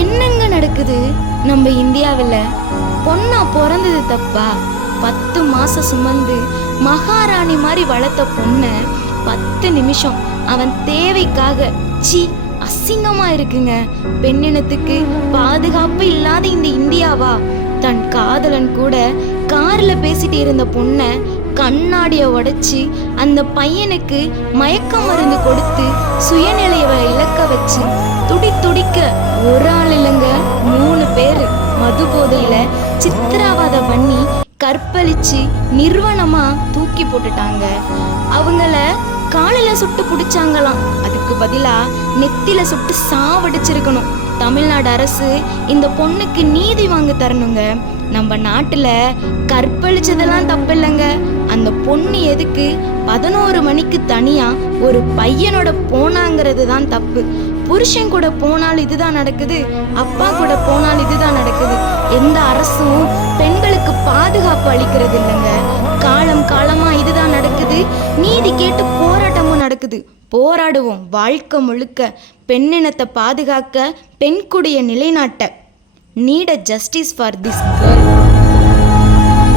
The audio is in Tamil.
என்னங்க நடக்குது நம்ம இந்தியாவில்? பொண்ணா பிறந்தது தப்பா? 10 மாசம் சுமந்து மகாராணி மாதிரி வளர்த்த பொண்ணை 10 நிமிஷம் அவன் தேவைக்காக அசிங்கமா இருக்குங்க. பெண்ணினத்துக்கு பாதுகாப்பு இல்லாத இந்த இந்தியாவா? தன் காதலன் கூட கார்ல பேசிட்டு இருந்த பொண்ணை கண்ணாடிய உடைச்சி அந்த பையனுக்கு மயக்க மருந்து கொடுத்து சுயநிலையை இழக்க வச்சு துடிக்க ஒரு ஆள் இல்லைங்க, 3 பேர் மது போதையில சித்திரவதை பண்ணி கற்பழிச்சு நிர்வாணமா தூக்கி போட்டுட்டாங்க. அவங்கள காலையில சுட்டு பிடிச்சாங்களாம், அதுக்கு பதிலா நெத்தில சுட்டு சாவடிச்சிருக்கணும். தமிழ்நாடு அரசு இந்த பொண்ணுக்கு நீதி வாங்க தரணுங்க. நம்ம நாட்டுல கற்பழிச்சதெல்லாம் தப்பு இல்லைங்க. அந்த பொண்ணு எதுக்கு 11 மணிக்கு தனியா ஒரு பையனோட போனாங்கிறது தான் தப்பு. புருஷன் கூட போனால் இதுதான் நடக்குது, அப்பா கூட போனால் இதுதான் நடக்குது. எந்த அரசும் பெண்களுக்கு பாதுகாப்பு அளிக்கிறது இல்லைங்க. காலம் காலமா இதுதான் நடக்குது. நீதி கேட்டு போராட்டமும் நடக்குது. போராடுவோம் வாழ்க்கை முழுக்க. பெண்ணினத்தை பாதுகாக்க, பெண் குடியை நிலைநாட்ட. Need a justice for this girl.